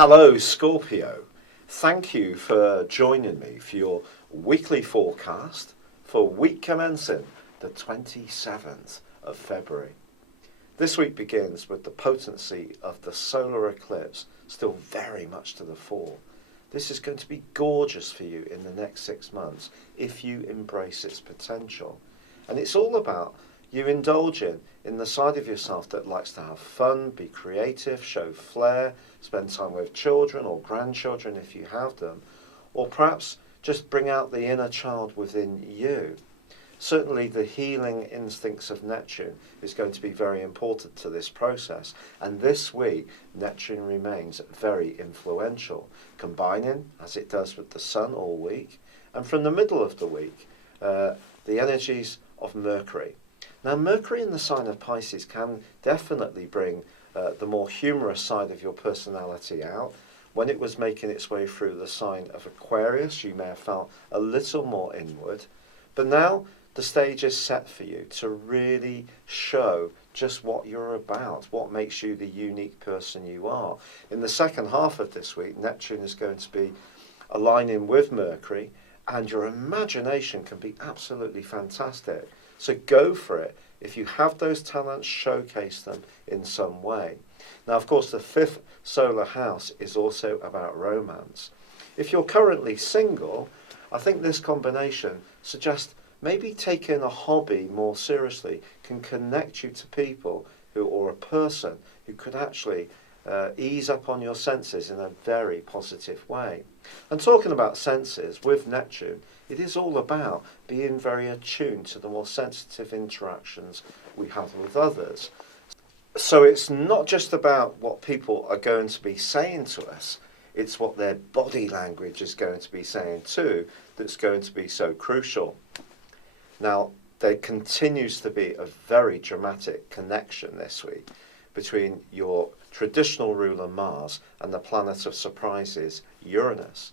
Hello, Scorpio. Thank you for joining me for your weekly forecast for week commencing the 27th of February. This week begins with the potency of the solar eclipse still very much to the fore. This is going to be gorgeous for you in the next 6 months if you embrace its potential. And it's all about you indulging in the side of yourself that likes to have fun, be creative, show flair, spend time with children or grandchildren if you have them, or perhaps just bring out the inner child within you. Certainly the healing instincts of Neptune is going to be very important to this process, and this week Neptune remains very influential, combining, as it does with the Sun all week, and from the middle of the week, the energies of Mercury. Now, Mercury in the sign of Pisces can definitely bring the more humorous side of your personality out. When it was making its way through the sign of Aquarius, you may have felt a little more inward. But now the stage is set for you to really show just what you're about, what makes you the unique person you are. In the second half of this week, Neptune is going to be aligning with Mercury, and your imagination can be absolutely fantastic. So go for it. If you have those talents, showcase them in some way. Now, of course, the fifth solar house is also about romance. If you're currently single, I think this combination suggests maybe taking a hobby more seriously can connect you to people or a person who could actually ease up on your senses in a very positive way. And talking about senses, with Neptune, it is all about being very attuned to the more sensitive interactions we have with others. So it's not just about what people are going to be saying to us, it's what their body language is going to be saying too that's going to be so crucial. Now, there continues to be a very dramatic connection this week between your traditional ruler Mars and the planet of surprises, Uranus.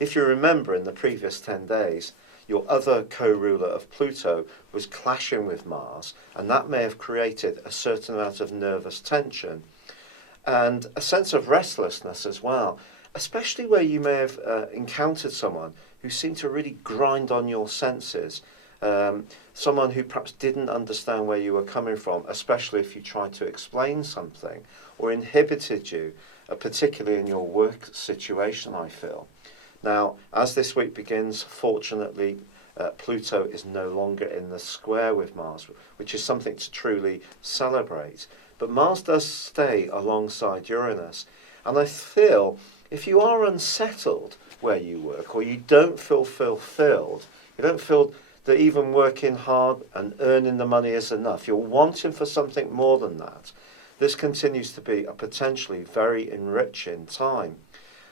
If you remember, in the previous 10 days, your other co-ruler of Pluto was clashing with Mars, and that may have created a certain amount of nervous tension and a sense of restlessness as well, especially where you may have encountered someone who seemed to really grind on your senses. Someone who perhaps didn't understand where you were coming from, especially if you tried to explain something, or inhibited you, particularly in your work situation, I feel. Now, as this week begins, fortunately, Pluto is no longer in the square with Mars, which is something to truly celebrate. But Mars does stay alongside Uranus, and I feel if you are unsettled where you work, or you don't feel fulfilled, you don't feel that even working hard and earning the money is enough, you're wanting for something more than that, this continues to be a potentially very enriching time.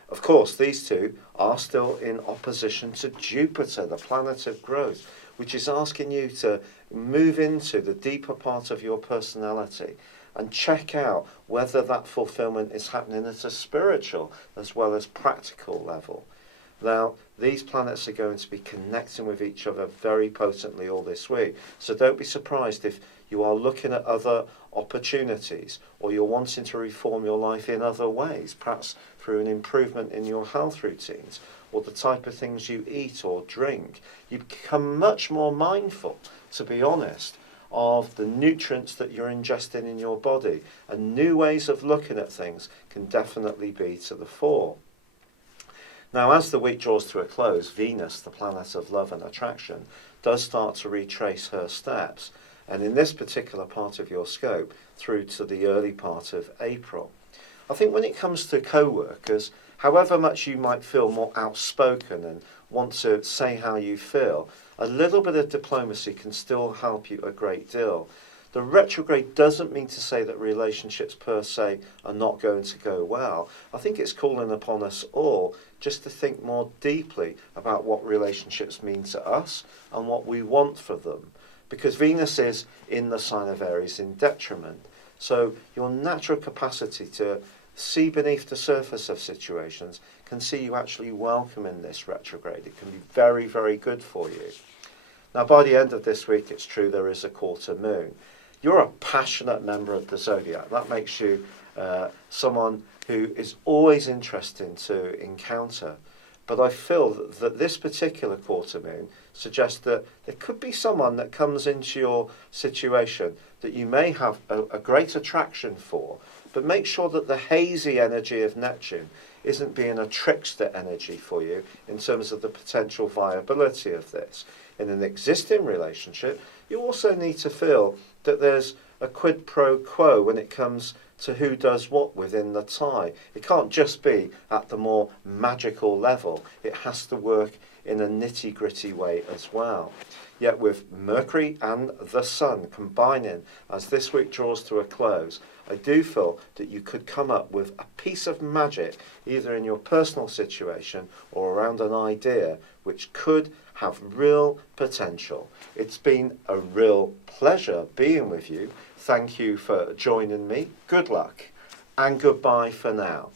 Of course, these two are still in opposition to Jupiter, the planet of growth, which is asking you to move into the deeper part of your personality and check out whether that fulfillment is happening at a spiritual as well as practical level. Now, these planets are going to be connecting with each other very potently all this week. So don't be surprised if you are looking at other opportunities or you're wanting to reform your life in other ways, perhaps through an improvement in your health routines or the type of things you eat or drink. You become much more mindful, to be honest, of the nutrients that you're ingesting in your body, and new ways of looking at things can definitely be to the fore. Now, as the week draws to a close, Venus, the planet of love and attraction, does start to retrace her steps, and in this particular part of your scope, through to the early part of April. I think when it comes to co-workers, however much you might feel more outspoken and want to say how you feel, a little bit of diplomacy can still help you a great deal. The retrograde doesn't mean to say that relationships per se are not going to go well. I think it's calling upon us all just to think more deeply about what relationships mean to us and what we want for them. Because Venus is in the sign of Aries in detriment. So your natural capacity to see beneath the surface of situations can see you actually welcoming this retrograde. It can be very, very good for you. Now, by the end of this week, it's true there is a quarter moon. You're a passionate member of the Zodiac. That makes you someone who is always interesting to encounter. But I feel that this particular quarter moon suggests that there could be someone that comes into your situation that you may have a great attraction for, but make sure that the hazy energy of Neptune isn't being a trickster energy for you in terms of the potential viability of this. In an existing relationship, you also need to feel that there's a quid pro quo when it comes to who does what within the tie. It can't just be at the more magical level. It has to work in a nitty-gritty way as well. Yet with Mercury and the Sun combining as this week draws to a close, I do feel that you could come up with a piece of magic either in your personal situation or around an idea which could have real potential. It's been a real pleasure being with you. Thank you for joining me. Good luck and goodbye for now.